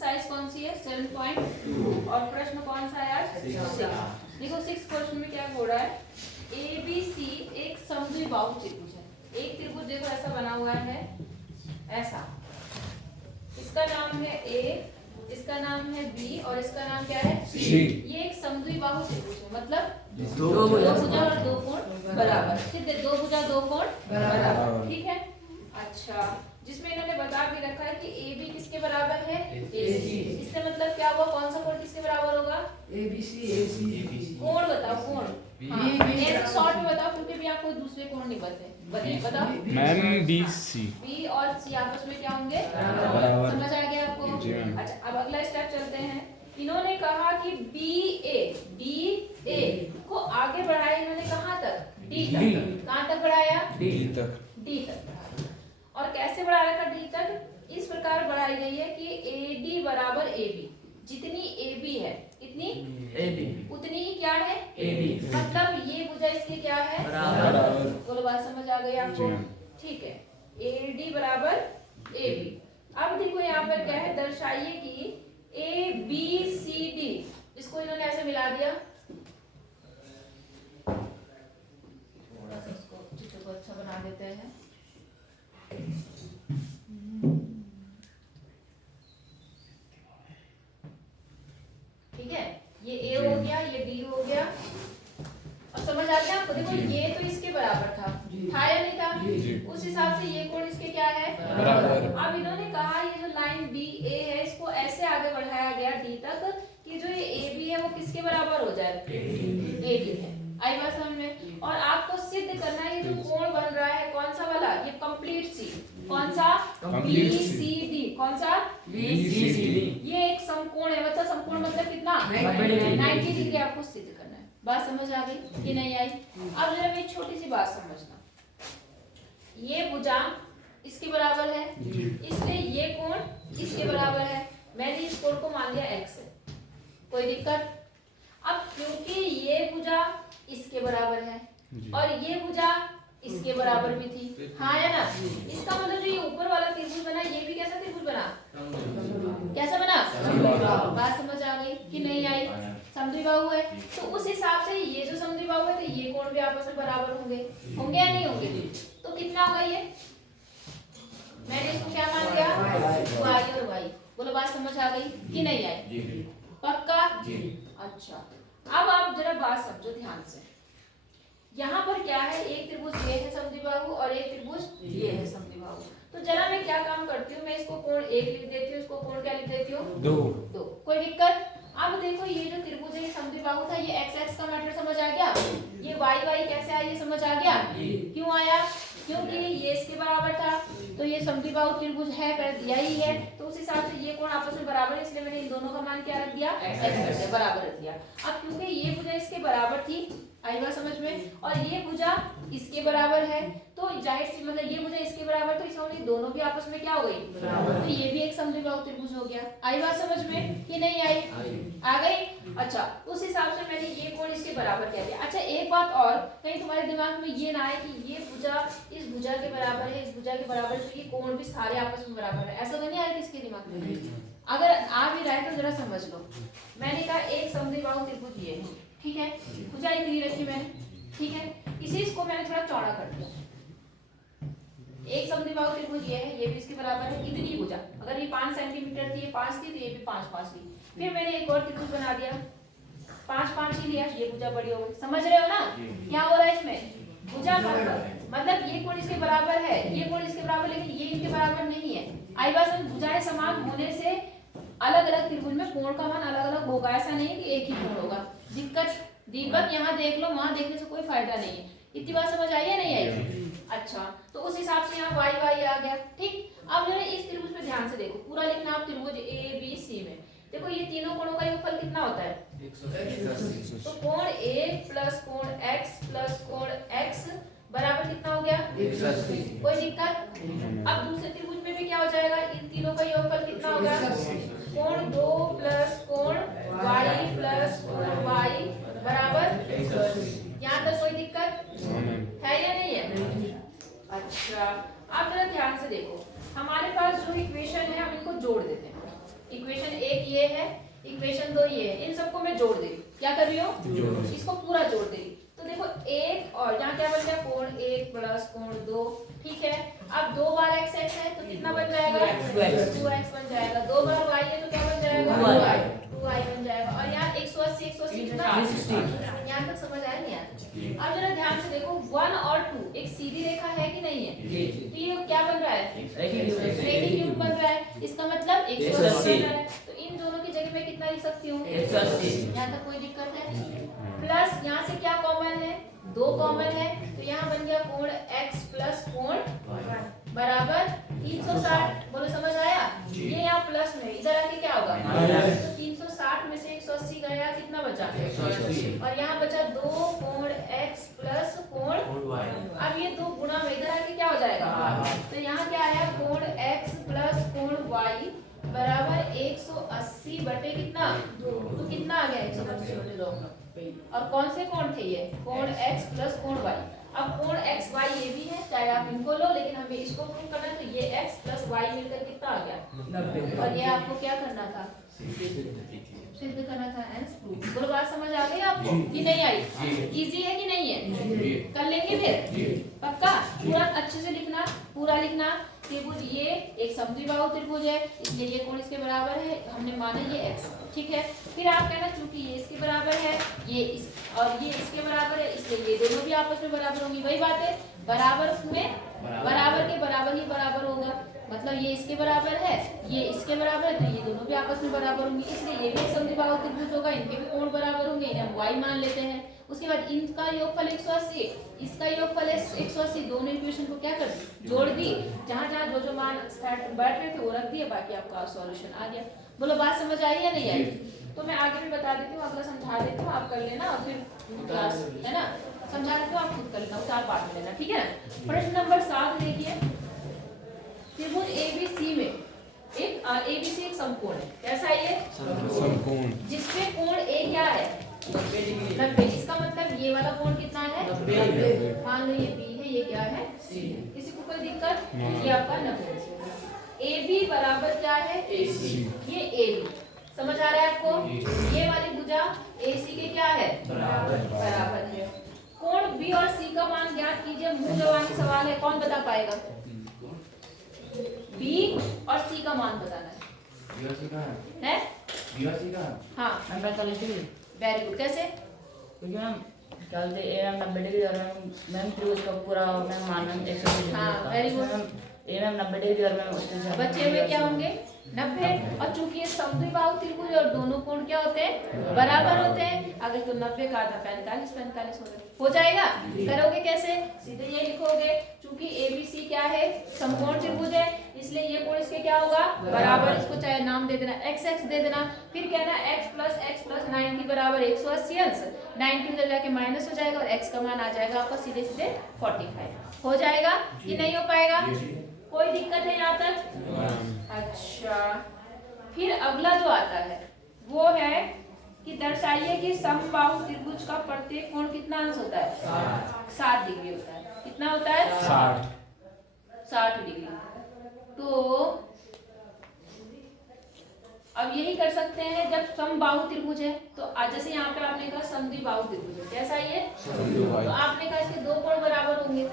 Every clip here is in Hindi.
एक्सरसाइज कौन सी है 7.2 और प्रश्न कौन सा है आज 6। देखो 6 क्वेश्चन में क्या हो रहा है, ABC एक समद्विबाहु त्रिभुज है। एक त्रिभुज देखो ऐसा बना हुआ है, ऐसा, इसका नाम है A, इसका नाम है B और इसका नाम क्या है C। ये एक समद्विबाहु त्रिभुज है, मतलब दो भुजा और दो कोण बराबर, सिद्ध दो भुजा दो कोण बराबर, ठीक है। अच्छा, जिसमें इन्होंने बता भी रखा है कि AB किसके बराबर है AC। इससे मतलब क्या हुआ, कौन सा कोण किसके बराबर होगा ABC। कोण बताओ, कोण ऐसे शॉर्ट में बताओ, क्योंकि भी आपको दूसरे कोण नहीं बने बताओ। मैम BC B और C आपस में क्या होंगे बराबर, समझ आ गया आपको। अच्छा, अब अगला स्टेप चलते हैं। इन्होंने कहा कि BA को आगे बढ़ाया इन्होंने कहाँ तक, D तक। कहाँ तक बढ़ाया, D तक। और कैसे बढ़ा रखा D तक, इस प्रकार बढ़ाई गई है कि AD बराबर AB, जितनी AB है इतनी AD, उतनी ही क्या है AD, मतलब ये भुजा इसके क्या है बराबर। बोलो, बात समझ आ गई आपको, ठीक है। AD बराबर AB। अब देखो यहाँ पर क्या है, दर्शाइए कि ABCD, इसको इन्होंने ऐसे मिला दिया, थोड़ा सा इसको चित्र को अच्छा बना देते हैं। ठीक है, ये A हो गया, ये B हो गया। अब समझ आ गया आपको। देखो ये तो इसके बराबर था या नहीं था, उस हिसाब से ये कोण इसके क्या है बराबर। अब इन्होंने कहा ये जो लाइन BA है इसको ऐसे आगे बढ़ाया गया D तक कि जो ये AB है वो किसके बराबर हो जाए, AD है। आई बात समझ में। और आपको सिद्ध करना है ये जो कोण बन रहा है कौन सा वाला, ये कंप्लीट C, कौन सा BCD, कौन सा BCD। ये एक समकोण है, मतलब समकोण मतलब कितना 90 डिग्री आपको सिद्ध करना है। बात समझ आ गई कि नहीं आई। अब जरा मेरी छोटी सी बात समझना, ये भुजा इसके बराबर है, इसलिए ये कोण इसके बराबर है। मैंने इस कोण को मान लिया x है, कोई दिक्कत। अब क्योंकि ये भुजा इसके बराबर है और ये भुजा इसके बराबर भी थी, हाँ या ना, इसका मतलब जो ये ऊपर वाला त्रिभुज बना ये भी कैसा त्रिभुज बना, कैसा बना, बात समझ आ गई कि नहीं आई। समद्विबाहु है, तो उस हिसाब से ये जो समद्विबाहु है तो ये कोण भी आपस में बराबर होंगे या नहीं होंगे। तो कितना होगा ये, मैंने इसको क्या मान लिया y और y। बोलो, बात समझ आ गई कि नहीं आई, पक्का। अच्छा, अब आप जरा बात समझो ध्यान से। यहाँ पर क्या है, एक त्रिभुज ये है समद्विबाहु और एक त्रिभुज ये है समद्विबाहु। तो जरा मैं क्या काम करती हूँ, मैं इसको कोण 1 लिख देती हूँ, इसको कोण क्या लिख देती हूँ 2। कोई दिक्कत। अब देखो ये जो त्रिभुज है ये समद्विबाहु था, ये x का मैटर समझ आ गया, ये y कैसे आया ये समझ आ गया। क्यों आया, क्योंकि ये इसके बराबर था, तो ये समद्विबाहु त्रिभुज है, कर दिया ही है, तो उस हिसाब से ये कोण आपस में बराबर है, इसलिए मैंने इन दोनों का मान क्या रख दिया, x बराबर रख दिया। अब क्योंकि ये भुजा इसके बराबर थी, आई बात समझ में, और ये भुजा इसके बराबर है, तो जाहिर सी मतलब ये भुजा इसके बराबर, तो इसमें ये दोनों भी आपस में क्या हो गई बराबर, तो ये भी एक समद्विबाहु त्रिभुज हो गया। आई बात समझ में कि नहीं आई, आ गई। अच्छा, उस हिसाब से मैंने ये कोण इसके बराबर कह दिया। अच्छा, एक बात और, कहीं तुम्हारे दिमाग में ये ना आए कि ये भुजा इस भुजा के बराबर है, इस भुजा के बराबर है, तो ये कोण भी सारे आपस में बराबर है, ऐसा तो नहीं आया किसके दिमाग में। अगर आ भी रहा है तो जरा समझ लो, मैंने कहा एक समद्विबाहु त्रिभुज ये है, ठीक है, भुजा इतनी रखी मैंने, ठीक है, इसी को मैंने थोड़ा चौड़ा कर दिया। एक समद्विबाहु त्रिभुज ये है, ये भी इसके बराबर है, इतनी भुजा, अगर ये 5 सेंटीमीटर थी, ये 5 थी, तो ये भी 5 थी। फिर मैंने एक और त्रिभुज बना दिया, 5 ही लिया, ये भुजा बड़ी हो गई। समझ रहे हो ना क्या हो रहा है इसमें, भुजा मतलब ये कोण इसके बराबर है, ये कोण इसके बराबर, लेकिन ये इनके बराबर नहीं है। आई बात समझ। भुजाएं समान होने से अलग अलग त्रिभुज में कोण का मान अलग अलग होगा, ऐसा नहीं कि एक ही कोण होगा। दिक्कत दीपक यहाँ देख लो, वहां देखने से कोई फायदा नहीं है। इतनी बात समझ आई है नहीं आई। अच्छा, तो उस हिसाब से यहाँ y आ गया, ठीक। अब जो है इस त्रिभुज पे ध्यान से देखो, पूरा लिखना आप त्रिभुज ABC में। देखो ये तीनों कोणों का योगफल कितना होता है 180। तो कोण 1 प्लस कोण x प्लस कोण x बराबर कितना हो गया 180। कोई दिक्कत। अब दूसरे त्रिभुज में भी क्या हो जाएगा, इन तीनों का योगफल कितना होगा कोण 2 प्लस कोण y प्लस कोण y बराबर 180। यहाँ तक कोई दिक्कत है या नहीं है। अच्छा, अब जरा ध्यान से देखो, हमारे पास जो इक्वेशन है हम इनको जोड़ देते हैं। इक्वेशन इक्वेशन 2 ये है, इन सबको मैं जोड़ दे रही, क्या कर रही हूँ, इसको पूरा जोड़ दे रही। तो देखो 1 और यहाँ क्या बन गया, कोण 1 प्लस कोण 2, ठीक है। अब 2 बार x है तो कितना बन जाएगा, 2x बन जाएगा। 2 बार y है तो क्या बन जाएगा, 2y बन जाएगा। और यहाँ 180 180 कितना, यहाँ तक समझ आया नहीं यार। अब जरा ध्यान से देखो 1 और 2 एक सीधी रेखा है कि नहीं है, तो ये क्या बन रहा है, रेडिक्यूब बन रहा है, इसका मतलब 180 बन रहा है। तो इन दोनों की जगह मैं कितना लिख सकती हूँ, 180। यहाँ तक कोई दिक्कत है। प्लस यहाँ से क्या कॉमन है, 2 कॉमन है, तो यहाँ बन गया कोण x प्लस कोण बराबर 360। बोलो समझ आया, ये यहाँ प्लस में, इधर आके क्या होगा, तो 360 में से 180 गया, कितना बचा, 180। और यहाँ बचा 2 कोण x प्लस कोण y। अब ये 2 गुणा में इधर आके क्या हो जाएगा, तो यहाँ क्या आया, कोण x प्लस कोण y बराबर 180 बटे कितना, तो कितना आ गया, 180 बटे 2। और कौन से कोण थे ये, कोण x प्लस कोण y। अब कोण x y ये भी है, चाहे आप इनको लो, लेकिन हमें इसको प्रूव करना है, तो ये x प्लस y मिलकर कितना आ गया, 90। और ये आपको क्या करना था, सिद्ध करना था, एंड प्रूफ। बोलो बात समझ आ गई आपको कि नहीं आई, इजी है कि नहीं है, कर लेंगे फिर पक्का। पूरा अच्छे से लिखना, पूरा लिखना। त्रिभुज ये एक समद्विबाहु त्रिभुज है, इसलिए ये कोण इसके बराबर है, हमने माना ये x, ठीक है। फिर आप कहना चूंकि ये इसके बराबर है, ये इस और ये इसके बराबर है, इसलिए ये दोनों भी आपस में बराबर होंगी। वही बात है, बराबर में बराबर के बराबर ही बराबर होगा, मतलब ये इसके बराबर है, ये इसके बराबर है, तो ये दोनों भी आपस में बराबर होंगे, इसलिए ये भी एक समद्विबाहु त्रिभुज होगा, इनके भी कोण बराबर होंगे, इन्हें हम y मान लेते हैं। उसके बाद इनका योगफल 180, इसका योगफल 180, दोनों इक्वेशन को क्या कर जोड़ दी, जहां जहां जो जो मान बैठ रहे थे वो रख दिए, बाकी आपका सॉल्यूशन आ गया। बोलो बात समझ आई या नहीं आई। तो मैं आगे भी बता देती हूँ, अगला समझा देती हूँ, आप कर लेना, और फिर क्लास है ना, समझा देती हूँ, आप खुद कर लेना, उतार पाठ लेना, ठीक है। प्रश्न नंबर 7 देखिए, त्रिभुज ABC में एक ABC एक समकोण है, कैसा है ये समकोण, जिसमें कोण A क्या है, 90। इसका मतलब ये वाला कोण कितना है, 90। मान लो ये B है, ये क्या है C। किसी को कोई दिक्कत, ये आपका 90। AB बराबर क्या है, AC। ये AB समझ आ रहा है आपको, ये वाली भुजा AC के क्या है, बराबर है। कोण B और C का मान ज्ञात कीजिए, मुंह जवानी सवाल है, कौन बता पाएगा, B और C का मान बताना है, हाँ वेरी गुड। कैसे, क्योंकि मैम क्या बोलते हैं, 90 डिग्री और मैम त्रिभुज का पूरा मैम मानना 180। हाँ वेरी गुड। मैम 90 डिग्री और मैम उसके बच्चे हुए क्या होंगे, 90। और चूंकि ये समद्विबाहु त्रिभुज और दोनों कोण क्या होते हैं, बराबर होते हैं। अगर तो 90 का आधा 45 45 हो जाएगा। करोगे कैसे, सीधे ये लिखोगे, चूंकि ABC क्या है, समकोण त्रिभुज है, इसलिए ये कोण इसके क्या होगा, बराबर। इसको चाहे नाम दे देना, x दे देना। फिर कहना x प्लस 90 बराबर 180 अंश, 90 उधर जाके माइनस हो जाएगा और x का मान आ जाएगा आपका सीधे सीधे 45। हो जाएगा कि नहीं हो पाएगा, कोई दिक्कत है यहाँ तक। अच्छा, फिर अगला जो आता है वो है कि दर्शाइए कि समबाहु त्रिभुज का प्रत्येक कोण कितना अंश होता है, 60 डिग्री होता है। कितना होता है, 60 डिग्री। तो अब यही कर सकते हैं, जब समबाहु त्रिभुज है तो जैसे यहाँ पे आपने कहा समद्विबाहु त्रिभुज है, कैसा ये, तो आपने कहा इसके 2 कोण बराबर होंगे।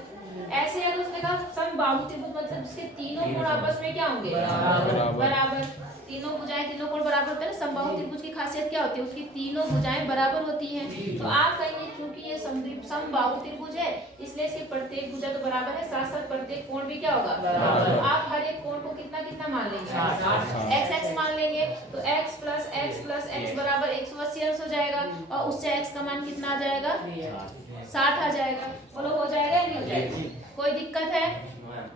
ऐसे अगर उसने कहा समबाहु त्रिभुज मतलब जिसके तीनों कोण आपस में क्या होंगे, बराबर। तीनों भुजाएं, तीनों कोण बराबर होते हैं ना। समबाहु त्रिभुज की खासियत क्या होती है, उसकी तीनों भुजाएं बराबर होती हैं। तो आप कहेंगे क्योंकि ये समबाहु त्रिभुज है इसलिए इसकी प्रत्येक भुजा तो बराबर है, साथ साथ प्रत्येक कोण भी क्या होगा, तो आप हर एक कोण को कितना कितना मान लेंगे, x मान लेंगे। तो x प्लस x बराबर 180 अंश हो जाएगा, और उससे x का मान कितना आ जाएगा, 60 आ जाएगा। बोलो हो जाएगा या नहीं हो जाएगा, कोई दिक्कत है,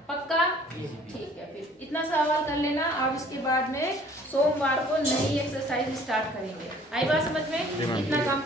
पक्का, ठीक है। फिर इतना सवाल कर लेना, अब इसके बाद में सोमवार को नई एक्सरसाइज स्टार्ट करेंगे। आई बात समझ में, इतना काम